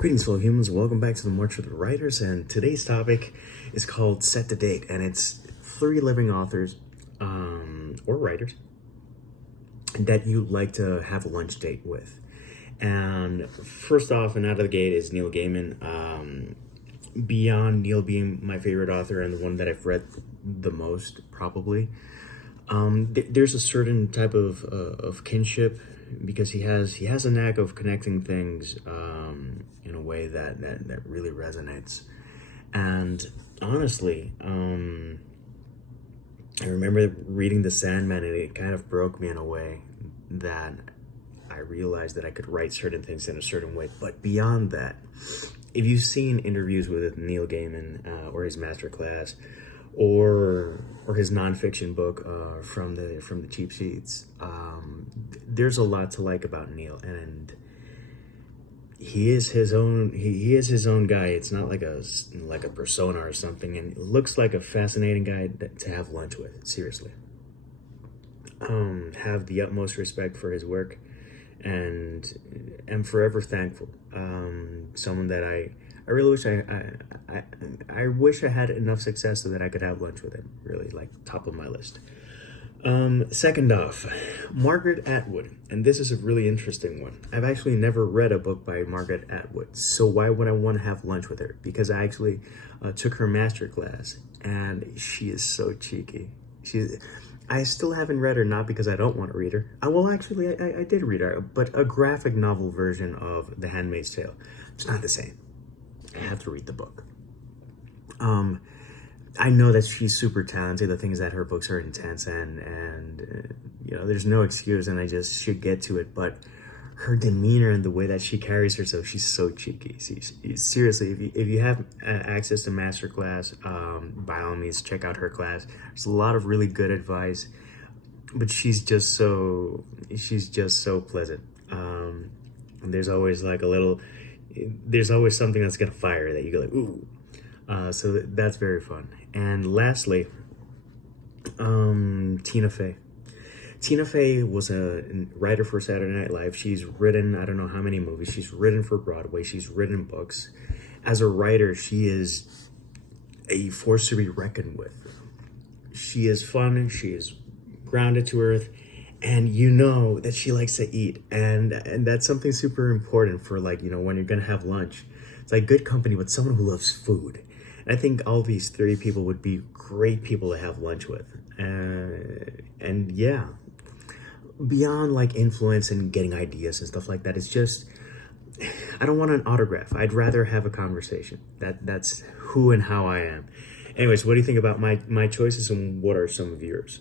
Greetings, fellow humans. Welcome back to the March of the Writers. And today's topic is called Set the Date. And it's 3 living authors or writers that you'd like to have a lunch date with. And first off and out of the gate is Neil Gaiman. Beyond Neil being my favorite author and the one that I've read the most, probably, there's a certain type of kinship because he has a knack of connecting things in a way that really resonates. And honestly, I remember reading The Sandman, and it kind of broke me in a way that I realized that I could write certain things in a certain way. But beyond that, if you've seen interviews with Neil Gaiman or his masterclass or his nonfiction book from the cheap sheets, there's a lot to like about Neil, and he is his own guy. It's not like a persona or something, and it looks like a fascinating guy to have lunch with. Seriously, have the utmost respect for his work, and am forever thankful. Someone that I really wish I wish I had enough success so that I could have lunch with him. Really, like, top of my list. Second off, Margaret Atwood, and this is a really interesting one. I've actually never read a book by Margaret Atwood, so why would I want to have lunch with her? Because I actually took her master class, and she is so cheeky. I still haven't read her, not because I don't want to read her. I did read her, but a graphic novel version of The Handmaid's Tale. It's not the same. I have to read the book. I know that she's super talented. The thing is that her books are intense, and there's no excuse, and I just should get to it. But her demeanor and the way that she carries herself, she's so cheeky. Seriously, if you have access to masterclass, by all means, check out her class. There's a lot of really good advice, but she's just so pleasant. And there's always something that's gonna fire that you go like, ooh. So that's very fun. And lastly, Tina Fey. Tina Fey was a writer for Saturday Night Live. She's written, I don't know how many movies. She's written for Broadway. She's written books. As a writer, she is a force to be reckoned with. She is fun. She is grounded to earth. And you know that she likes to eat. And that's something super important for, when you're going to have lunch. It's like good company with someone who loves food. And I think all these 3 people would be great people to have lunch with. And yeah, beyond influence and getting ideas and stuff like that, it's just, I don't want an autograph. I'd rather have a conversation. That's who and how I am. Anyways, what do you think about my choices, and what are some of yours?